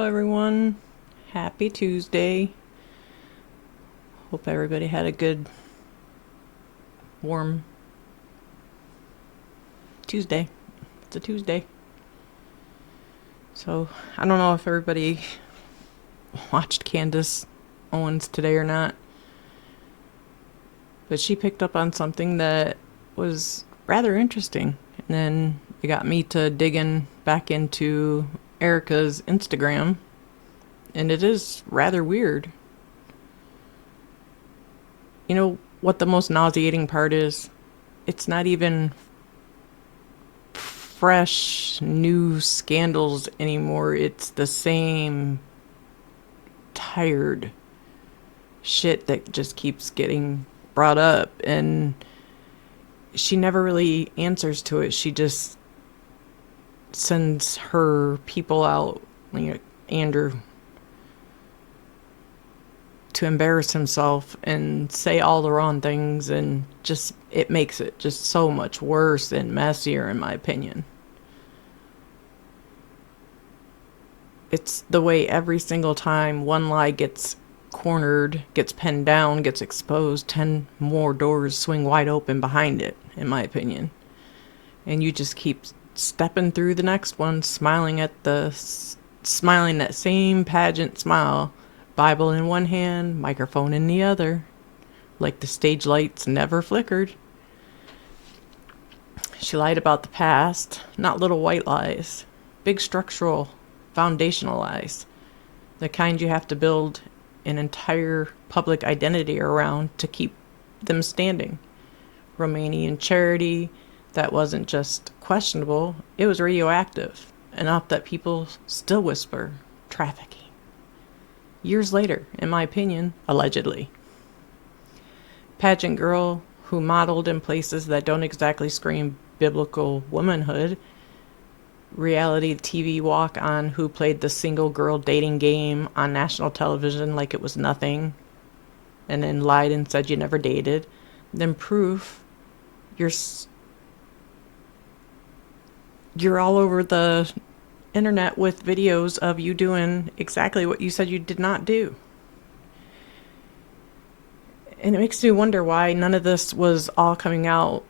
Hello, everyone. Happy Tuesday. Hope everybody had a good, warm Tuesday. It's a Tuesday. So, I don't know if everybody watched Candace Owens today or not, but she picked up on something that was rather interesting. And then it got me to digging back into Erica's Instagram, and it is rather weird. You know what the most nauseating part is? It's not even fresh new scandals anymore. It's the same tired shit that just keeps getting brought up, and she never really answers to it. She just sends her people out, like Andrew, to embarrass himself and say all the wrong things, and just it makes it just so much worse and messier, in my opinion. It's the way every single time one lie gets cornered, gets pinned down, gets exposed, 10 more doors swing wide open behind it, in my opinion. And you just keep stepping through the next one, smiling that same pageant smile, Bible in one hand, microphone in the other, like the stage lights never flickered. She lied about the past, not little white lies, big structural, foundational lies, the kind you have to build an entire public identity around to keep them standing. Romanian charity, that wasn't just questionable, it was radioactive, enough that people still whisper trafficking. Years later, in my opinion, allegedly. Pageant girl who modeled in places that don't exactly scream biblical womanhood. Reality TV walk on who played the single girl dating game on national television like it was nothing, and then lied and said you never dated. Then proof you're all over the internet with videos of you doing exactly what you said you did not do. And it makes me wonder why none of this was all coming out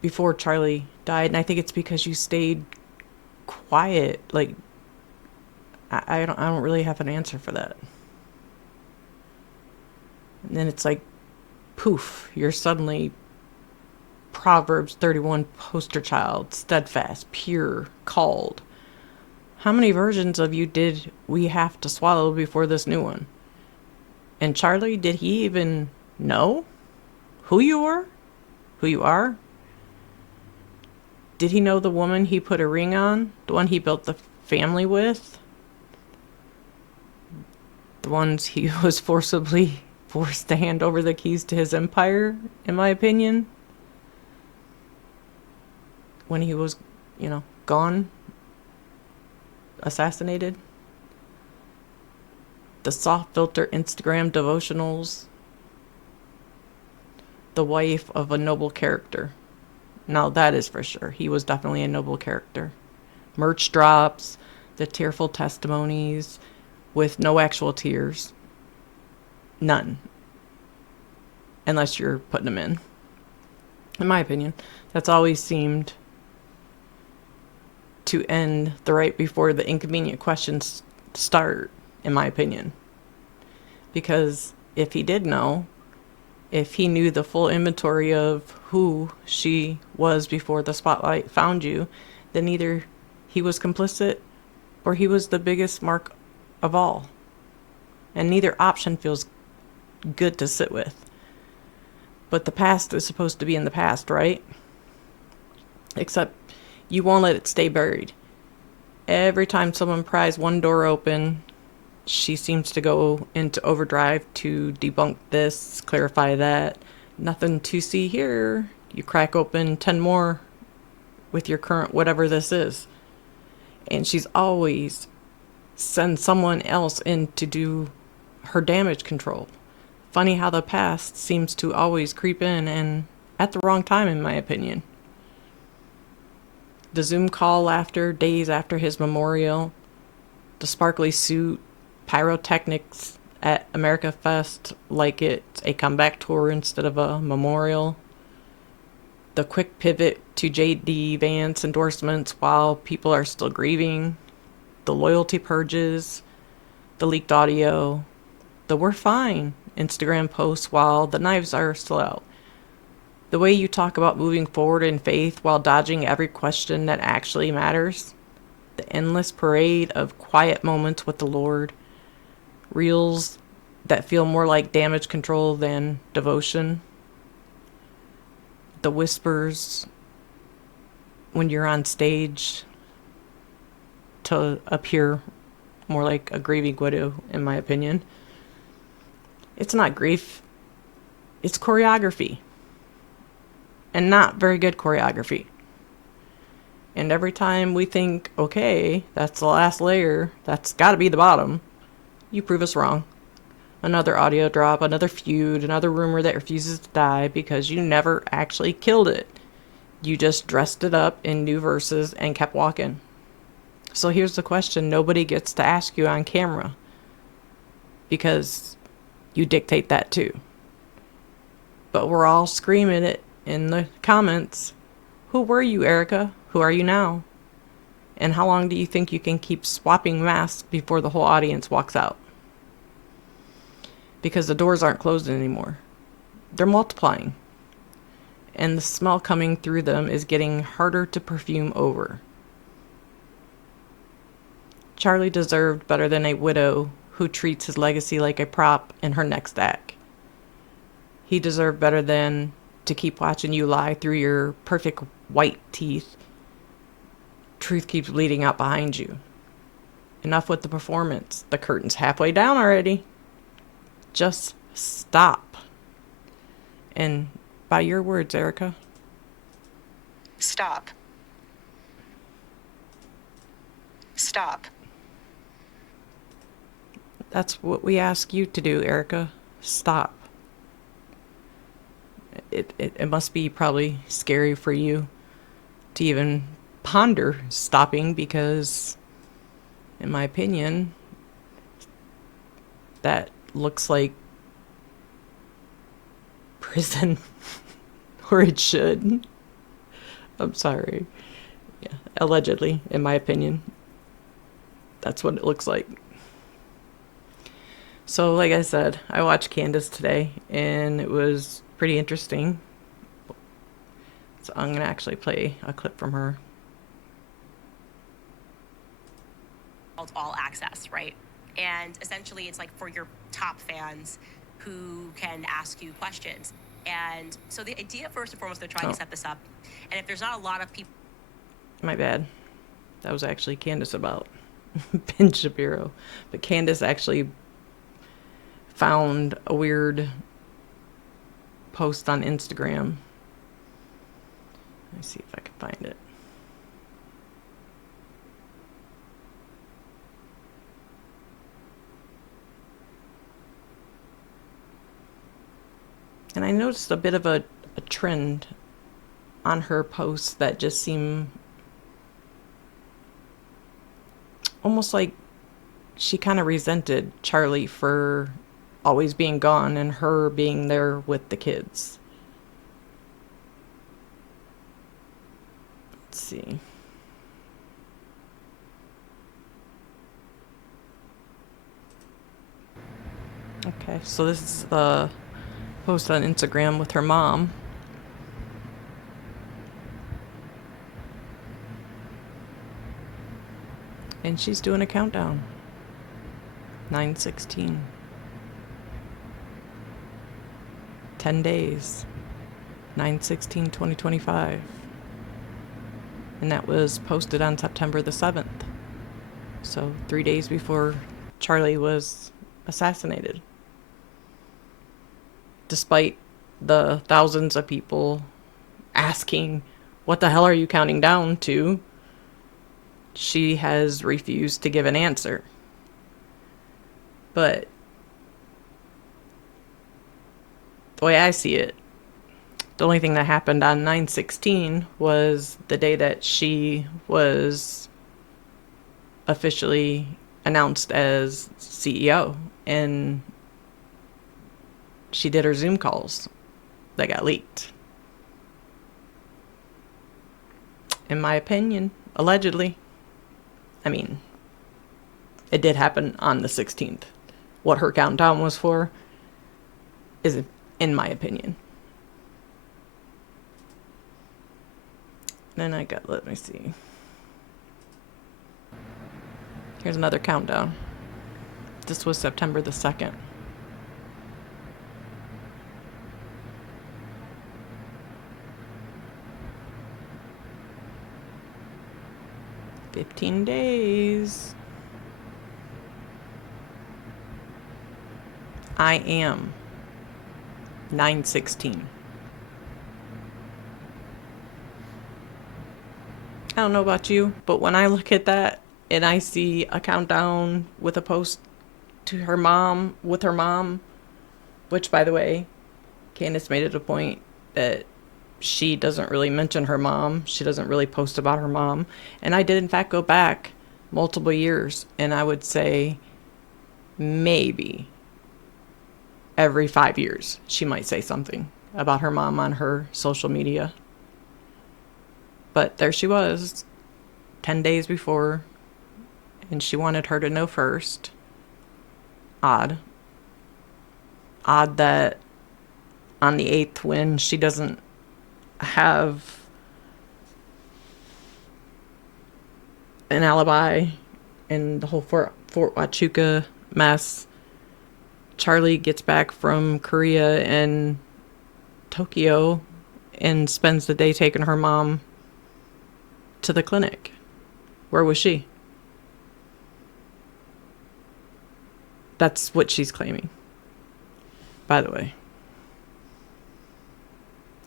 before Charlie died. And I think it's because you stayed quiet. Like, I don't really have an answer for that. And then it's like, poof, you're suddenly Proverbs 31 poster child, steadfast, pure, called. How many versions of you did we have to swallow before this new one? And Charlie, did he even know who you were? Who you are? Did he know the woman he put a ring on? The one he built the family with? The ones he was forcibly forced to hand over the keys to his empire, in my opinion? When he was, gone, assassinated? The soft filter Instagram devotionals? The wife of a noble character. Now that is for sure. He was definitely a noble character. Merch drops, the tearful testimonies with no actual tears. None. Unless you're putting them in. In my opinion, that's always seemed to end the right before the inconvenient questions start, in my opinion. Because if he did know, if he knew the full inventory of who she was before the spotlight found you, then either he was complicit or he was the biggest mark of all. And neither option feels good to sit with. But the past is supposed to be in the past, right? Except you won't let it stay buried. Every time someone pries one door open, she seems to go into overdrive to debunk this, clarify that. Nothing to see here. You crack open 10 more with your current whatever this is. And she's always sends someone else in to do her damage control. Funny how the past seems to always creep in, and at the wrong time, in my opinion. The Zoom call laughter days after his memorial, the sparkly suit, pyrotechnics at America Fest like it's a comeback tour instead of a memorial, the quick pivot to JD Vance endorsements while people are still grieving, the loyalty purges, the leaked audio, the "we're fine" Instagram posts while the knives are still out. The way you talk about moving forward in faith while dodging every question that actually matters. The endless parade of quiet moments with the Lord. Reels that feel more like damage control than devotion. The whispers when you're on stage to appear more like a grieving widow, in my opinion. It's not grief, it's choreography. And not very good choreography. And every time we think, okay, that's the last layer, that's gotta be the bottom, you prove us wrong. Another audio drop, another feud, another rumor that refuses to die because you never actually killed it. You just dressed it up in new verses and kept walking. So here's the question nobody gets to ask you on camera, because you dictate that too. But we're all screaming it in the comments. Who were you, Erika? Who are you now? And how long do you think you can keep swapping masks before the whole audience walks out? Because the doors aren't closed anymore. They're multiplying. And the smell coming through them is getting harder to perfume over. Charlie deserved better than a widow who treats his legacy like a prop in her next act. He deserved better than to keep watching you lie through your perfect white teeth. Truth keeps bleeding out behind you. Enough with the performance. The curtain's halfway down already. Just stop. And by your words, Erika. Stop. Stop. That's what we ask you to do, Erika. Stop. It must be probably scary for you to even ponder stopping because, in my opinion, that looks like prison. Or it should. I'm sorry. Yeah, allegedly, in my opinion. That's what it looks like. So, like I said, I watched Candace today, and it was pretty interesting. So I'm going to actually play a clip from her. All access, right? And essentially it's like for your top fans who can ask you questions. And so the idea, first and foremost, they're trying to set this up. And if there's not a lot of people... My bad. That was actually Candace about Ben Shapiro. But Candace actually found a weird post on Instagram. Let me see if I can find it. And I noticed a bit of a trend on her posts that just seem almost like she kind of resented Charlie for always being gone and her being there with the kids. Let's see. Okay, so this is the post on Instagram with her mom. And she's doing a countdown. 9/16. 10 days. 9/16/2025. And that was posted on September the 7th. So 3 days before Charlie was assassinated. Despite the thousands of people asking, what the hell are you counting down to? She has refused to give an answer. But the way I see it, the only thing that happened on 9/16 was the day that she was officially announced as CEO, and she did her Zoom calls that got leaked. In my opinion, allegedly. I mean, it did happen on the 16th. What her countdown was for is, in my opinion. Then I got, let me see. Here's another countdown. This was September the 2nd. "15 days. I am 9/16. I don't know about you, but when I look at that and I see a countdown with a post to her mom, with her mom, which, by the way, Candace made it a point that she doesn't really mention her mom. She doesn't really post about her mom. And I did, in fact, go back multiple years, and I would say maybe every 5 years she might say something about her mom on her social media. But there she was, 10 days before, and she wanted her to know first. Odd. Odd that on the 8th, when she doesn't have an alibi and the whole Fort Huachuca mess, Charlie gets back from Korea and Tokyo and spends the day taking her mom to the clinic. Where was she? That's what she's claiming. By the way,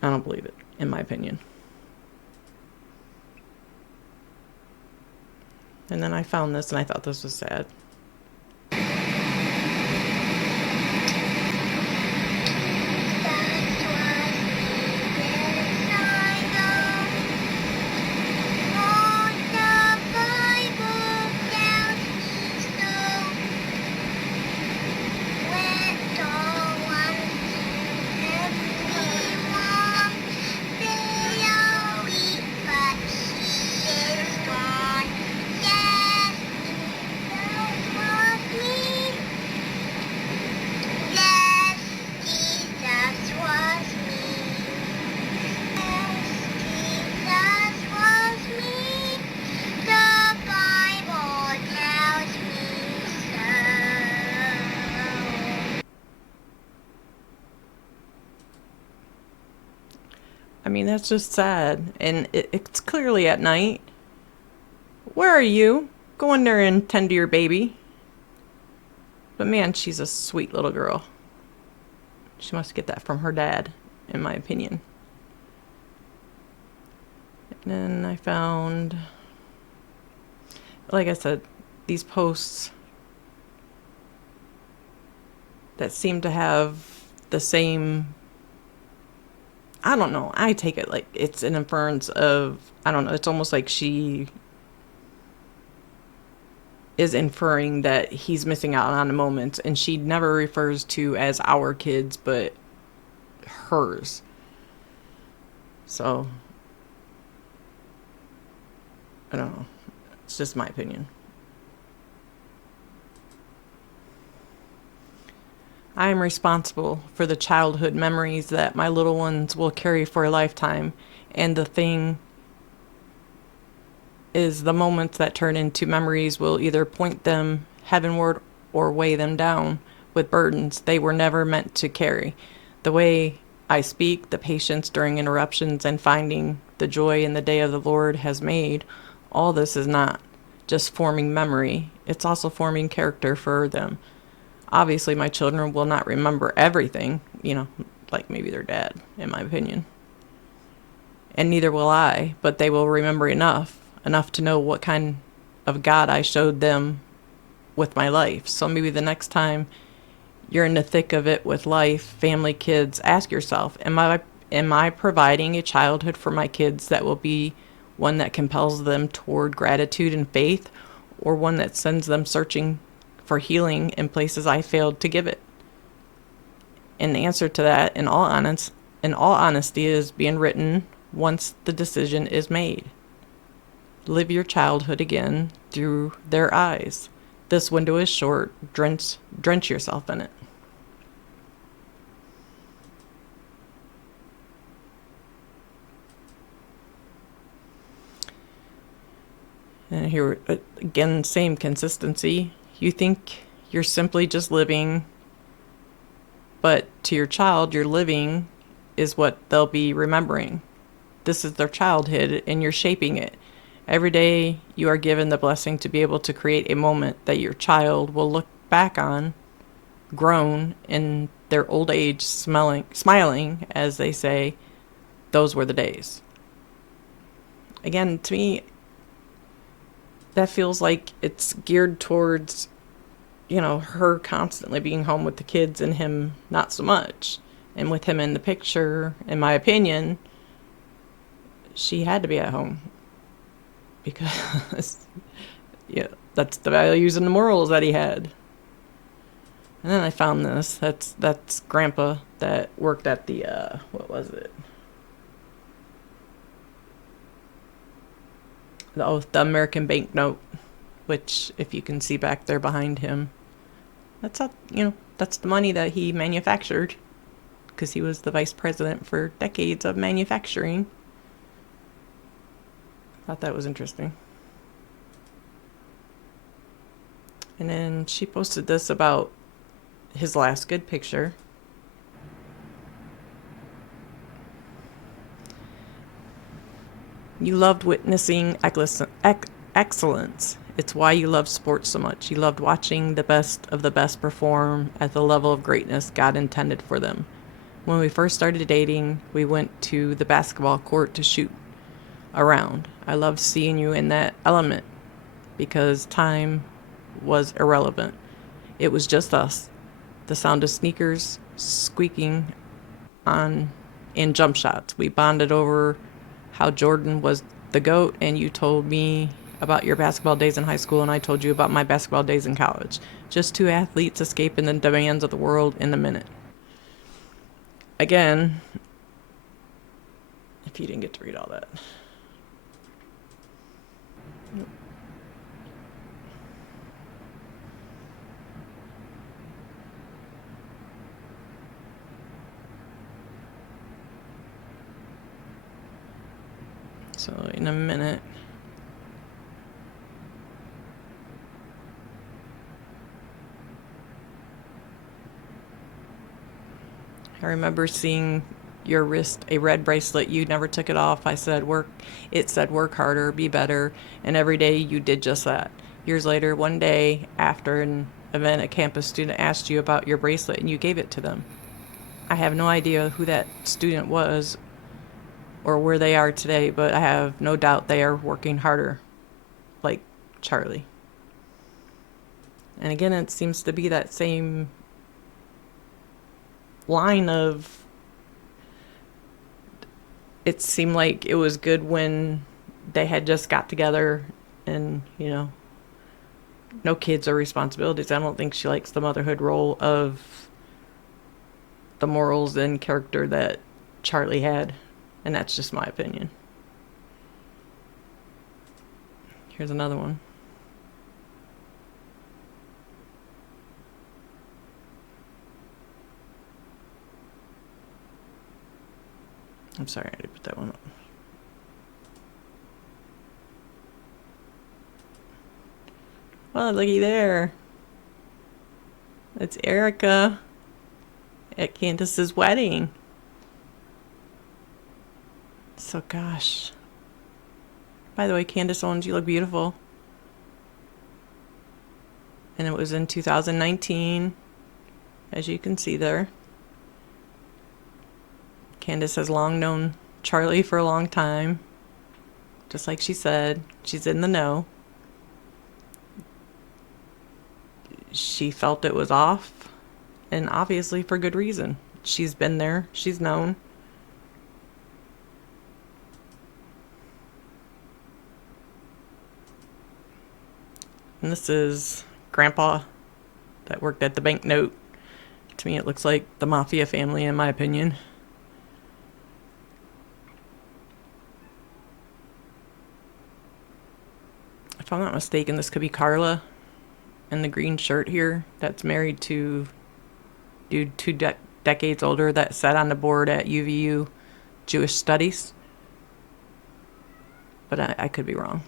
I don't believe it, in my opinion. And then I found this, and I thought this was sad. I mean, that's just sad. And it's clearly at night. Where are you? Go in there and tend to your baby. But man, she's a sweet little girl. She must get that from her dad, in my opinion. And then I found, like I said, these posts that seem to have the same, I don't know, I take it like it's an inference of, I don't know, it's almost like she is inferring that he's missing out on a moment, and she never refers to as our kids, but hers. So, I don't know. It's just my opinion. I am responsible for the childhood memories that my little ones will carry for a lifetime, and the thing is, the moments that turn into memories will either point them heavenward or weigh them down with burdens they were never meant to carry. The way I speak, the patience during interruptions, and finding the joy in the day of the Lord has made, all this is not just forming memory, it's also forming character for them. Obviously, my children will not remember everything, like maybe their dad, in my opinion. And neither will I, but they will remember enough to know what kind of God I showed them with my life. So maybe the next time you're in the thick of it with life, family, kids, ask yourself, am I providing a childhood for my kids that will be one that compels them toward gratitude and faith? or one that sends them searching for healing in places I failed to give it? And the answer to that, in all honesty, is being written once the decision is made. Live your childhood again through their eyes. This window is short. Drench yourself in it. And here, again, same consistency. You think you're simply just living, but to your child, your living is what they'll be remembering. This is their childhood, and you're shaping it. Every day, you are given the blessing to be able to create a moment that your child will look back on, grown in their old age, smiling as they say, those were the days. Again, to me, that feels like it's geared towards, her constantly being home with the kids and him not so much. And with him in the picture, in my opinion, she had to be at home because that's the values and the morals that he had. And then I found this. That's Grandpa that worked at the what was it? The American banknote, which if you can see back there behind him, that's the money that he manufactured, because he was the vice president for decades of manufacturing. Thought that was interesting. And then she posted this about his last good picture. You loved witnessing excellence. It's why you love sports so much. You loved watching the best of the best perform at the level of greatness God intended for them. When we first started dating, we went to the basketball court to shoot around. I loved seeing you in that element because time was irrelevant. It was just us. The sound of sneakers squeaking on in jump shots. We bonded over how Jordan was the GOAT, and you told me about your basketball days in high school, and I told you about my basketball days in college. Just two athletes escaping the demands of the world in a minute. Again, if you didn't get to read all that. So in a minute, I remember seeing your wrist a red bracelet. You never took it off. I said it said work harder, be better, and every day you did just that. Years later, one day after an event, a campus student asked you about your bracelet and you gave it to them. I have no idea who that student was or where they are today, but I have no doubt they are working harder, like Charlie. And again, it seems to be that same line of, it seemed like it was good when they had just got together and, no kids or responsibilities. I don't think she likes the motherhood role of the morals and character that Charlie had. And that's just my opinion. Here's another one. I'm sorry, I had to put that one up. Well, looky there. It's ERIKA at Candace's wedding. So gosh. By the way, Candace Owens, you look beautiful. And it was in 2019, as you can see there. Candace has long known Charlie for a long time. Just like she said, she's in the know. She felt it was off, and obviously for good reason. She's been there, she's known. And this is Grandpa that worked at the banknote. To me, it looks like the mafia family, in my opinion. If I'm not mistaken, this could be Carla in the green shirt here that's married to dude decades older that sat on the board at UVU Jewish Studies. But I could be wrong.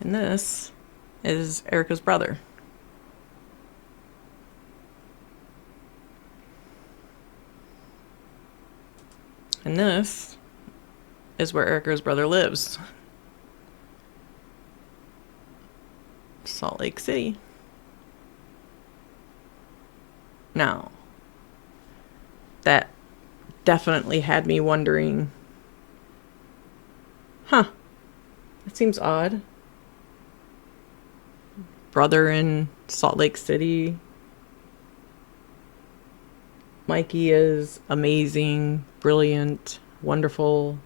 And this is Erika's brother. And this is where Erika's brother lives. Salt Lake City. Now, that definitely had me wondering, it seems odd. Brother in Salt Lake City. Mikey is amazing, brilliant, wonderful,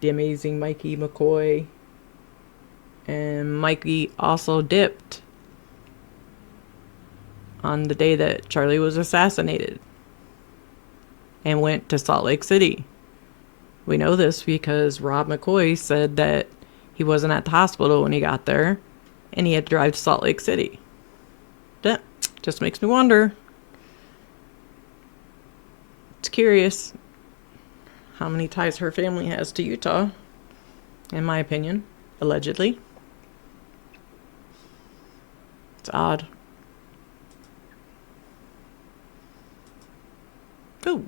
the amazing Mikey McCoy. And Mikey also dipped on the day that Charlie was assassinated and went to Salt Lake City. We know this because Rob McCoy said that he wasn't at the hospital when he got there and he had to drive to Salt Lake City. That just makes me wonder. It's curious how many ties her family has to Utah, in my opinion, allegedly. It's odd. Oh,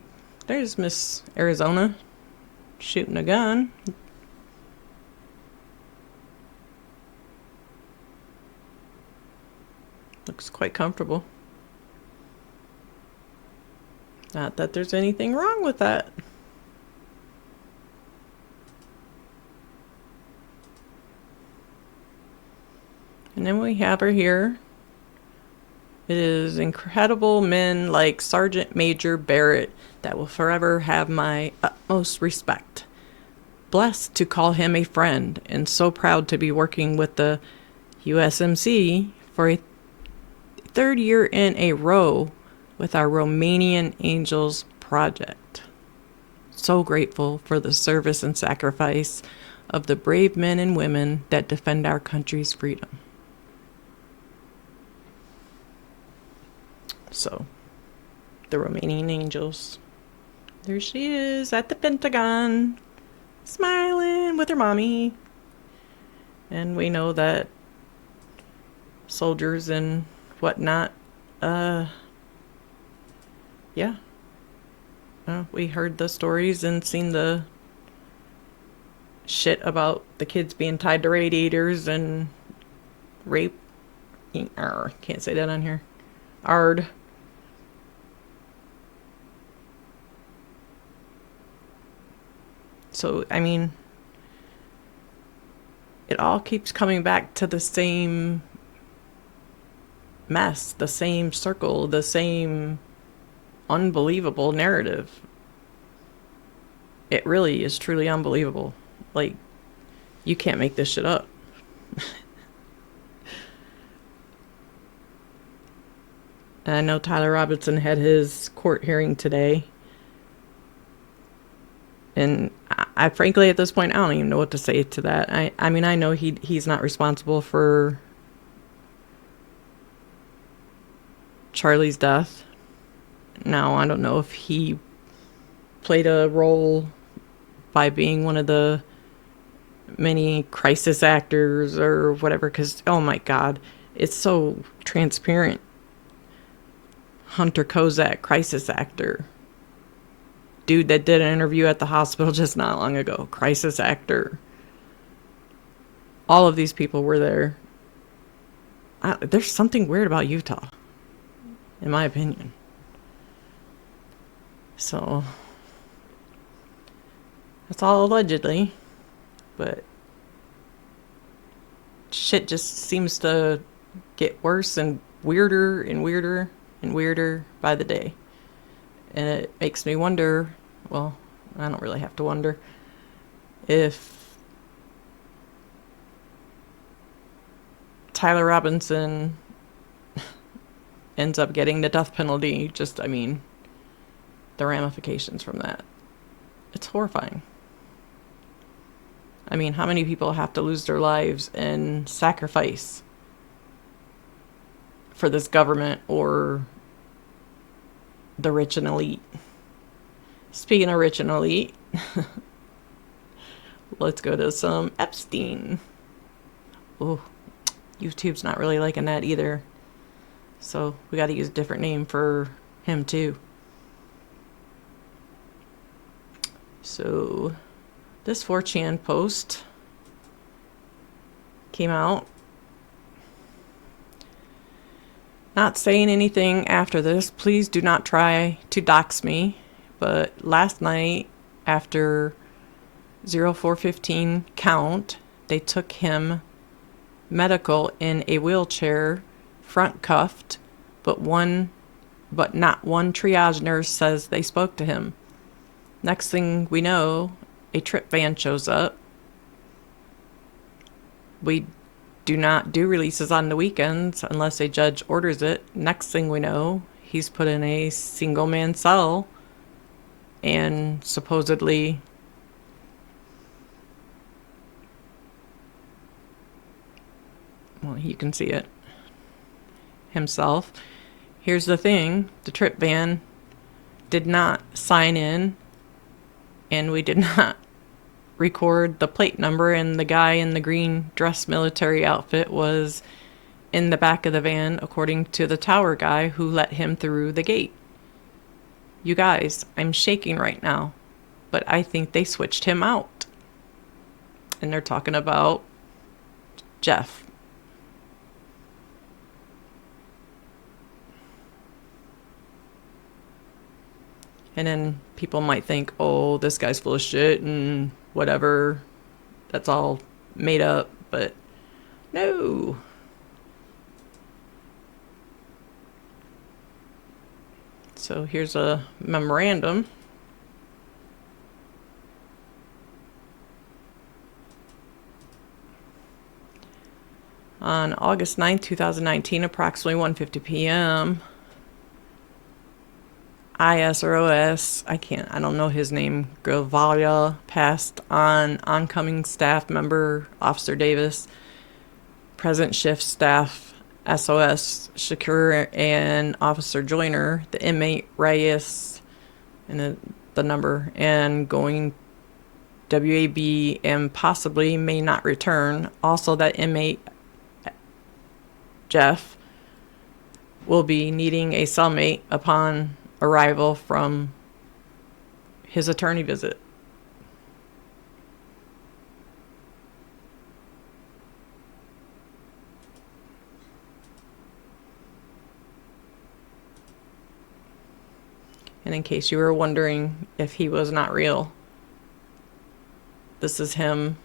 there's Miss Arizona shooting a gun. Looks quite comfortable. Not that there's anything wrong with that. And then we have her here. It is incredible men like Sergeant Major Barrett that will forever have my utmost respect. Blessed to call him a friend and so proud to be working with the USMC for a third year in a row with our Romanian Angels project. So grateful for the service and sacrifice of the brave men and women that defend our country's freedom. So, the Romanian Angels. There she is at the Pentagon, smiling with her mommy. And we know that soldiers and whatnot, we heard the stories and seen the shit about the kids being tied to radiators and rape. Can't say that on here. Ard. So, I mean, it all keeps coming back to the same mess, the same circle, the same unbelievable narrative. It really is truly unbelievable. Like, you can't make this shit up. And I know Tyler Robinson had his court hearing today. And I frankly, at this point, I don't even know what to say to that. I mean, I know he's not responsible for Charlie's death. Now, I don't know if he played a role by being one of the many crisis actors or whatever, because, oh my God, it's so transparent. Hunter Kozak, crisis actor. Dude that did an interview at the hospital just not long ago, crisis actor. All of these people were there. There's something weird about Utah, in my opinion. So, that's all allegedly, but shit just seems to get worse and weirder and weirder and weirder by the day. And it makes me wonder, well, I don't really have to wonder, if Tyler Robinson ends up getting the death penalty. Just, I mean, the ramifications from that. It's horrifying. I mean, how many people have to lose their lives and sacrifice for this government or the rich and elite? Speaking of rich and elite, let's go to some Epstein. Oh, YouTube's not really liking that either. So we got to use a different name for him too. So this 4chan post came out. Not saying anything after this. Please do not try to dox me. But last night, after 0415 count, they took him medical in a wheelchair, front cuffed, but not one triage nurse says they spoke to him. Next thing we know, a trip van shows up. We do not do releases on the weekends unless a judge orders it. Next thing we know, he's put in a single man cell and supposedly well, you can see it himself. Here's the thing, the trip van did not sign in, and we did not record the plate number, and the guy in the green dress military outfit was in the back of the van, according to the tower guy who let him through the gate. You guys, I'm shaking right now, but I think they switched him out. And they're talking about Jeff. And then people might think, oh, this guy's full of shit and whatever. That's all made up. But no. So here's a memorandum. On August 9th, 2019, approximately 1:50 p.m., IS or OS, I don't know his name, Gravalia, passed on oncoming staff member Officer Davis, present shift staff SOS Shakur, and Officer Joyner, the inmate Reyes, and the number, and going WAB and possibly may not return. Also, that inmate Jeff will be needing a cellmate upon arrival from his attorney visit. And in case you were wondering if he was not real, this is him.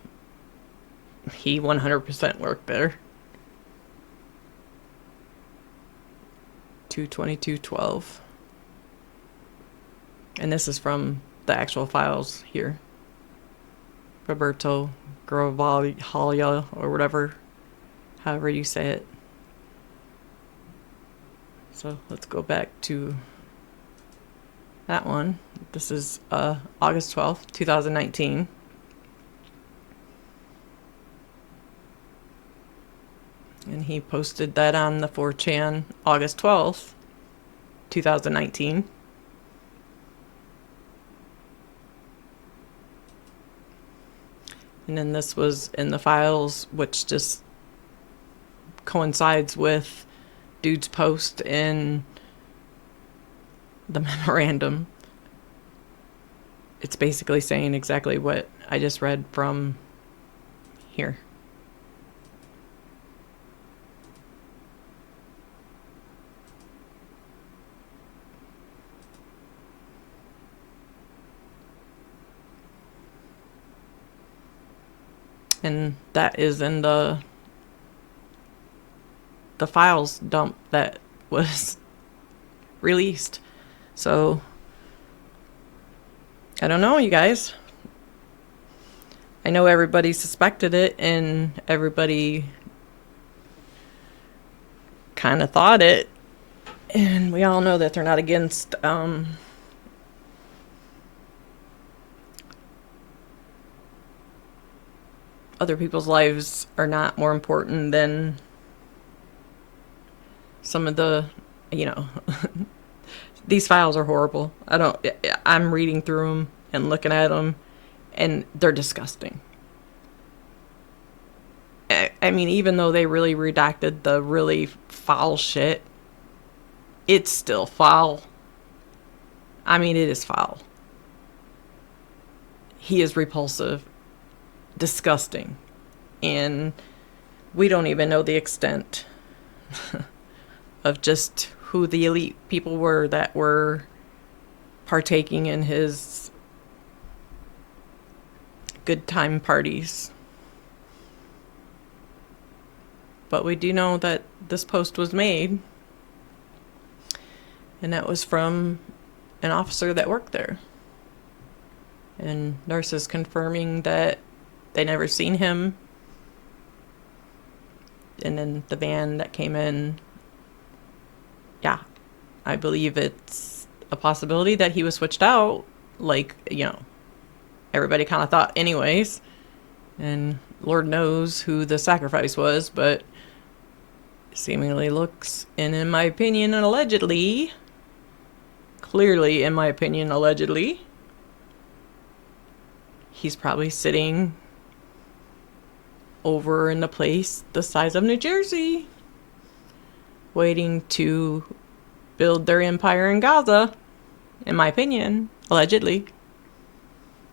He 100% worked there. 2/22/12. And this is from the actual files here. Roberto Gravalia, or whatever, however you say it. So let's go back to that one. This is August 12th, 2019. And he posted that on the 4chan August 12th, 2019. And then this was in the files, which just coincides with dude's post in the memorandum. It's basically saying exactly what I just read from here. And that is in the files dump that was released. So I don't know, you guys. I know everybody suspected it and everybody kind of thought it. And we all know that they're not against other people's lives are not more important than some of the, you know, these files are horrible. I'm reading through them and looking at them, and they're disgusting. I mean, even though they really redacted the really foul shit, it's still foul. I mean, it is foul. He is repulsive, disgusting, and we don't even know the extent of just who the elite people were that were partaking in his good time parties. But we do know that this post was made, and that was from an officer that worked there. And nurses confirming that they never seen him. And then the van that came in, yeah, I believe it's a possibility that he was switched out, like, you know, everybody kind of thought anyways. And Lord knows who the sacrifice was, but seemingly looks, and in my opinion, and allegedly, clearly in my opinion, allegedly, he's probably sitting over in a place the size of New Jersey, waiting to build their empire in Gaza, in my opinion, allegedly.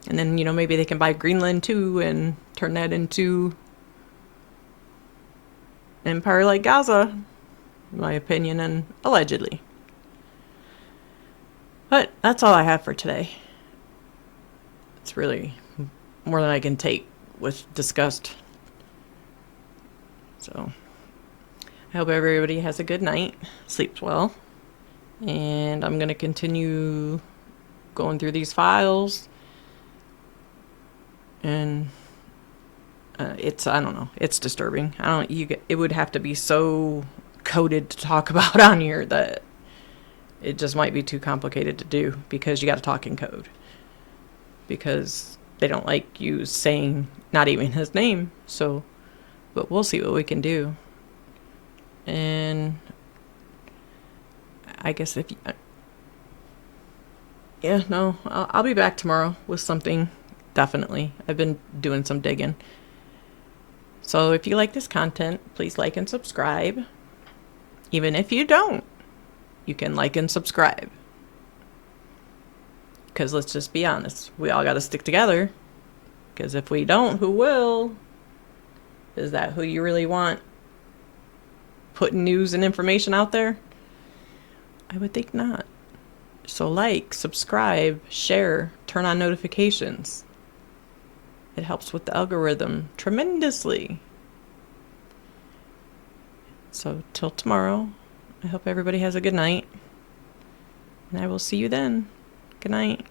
And then, you know, maybe they can buy Greenland too and turn that into an empire like Gaza, in my opinion, and allegedly. But that's all I have for today. It's really more than I can take with disgust. So I hope everybody has a good night, sleeps well, and I'm going to continue going through these files. And I don't know, it's disturbing. It would have to be so coded to talk about on here that it just might be too complicated to do, because you got to talk in code, because they don't like you saying not even his name. So, but we'll see what we can do. And I guess I'll be back tomorrow with something. Definitely. I've been doing some digging. So if you like this content, please like and subscribe. Even if you don't, you can like and subscribe. Because let's just be honest, we all got to stick together. Because if we don't, who will? Is that who you really want putting news and information out there? I would think not. So like, subscribe, share, turn on notifications. It helps with the algorithm tremendously. So till tomorrow, I hope everybody has a good night. And I will see you then. Good night.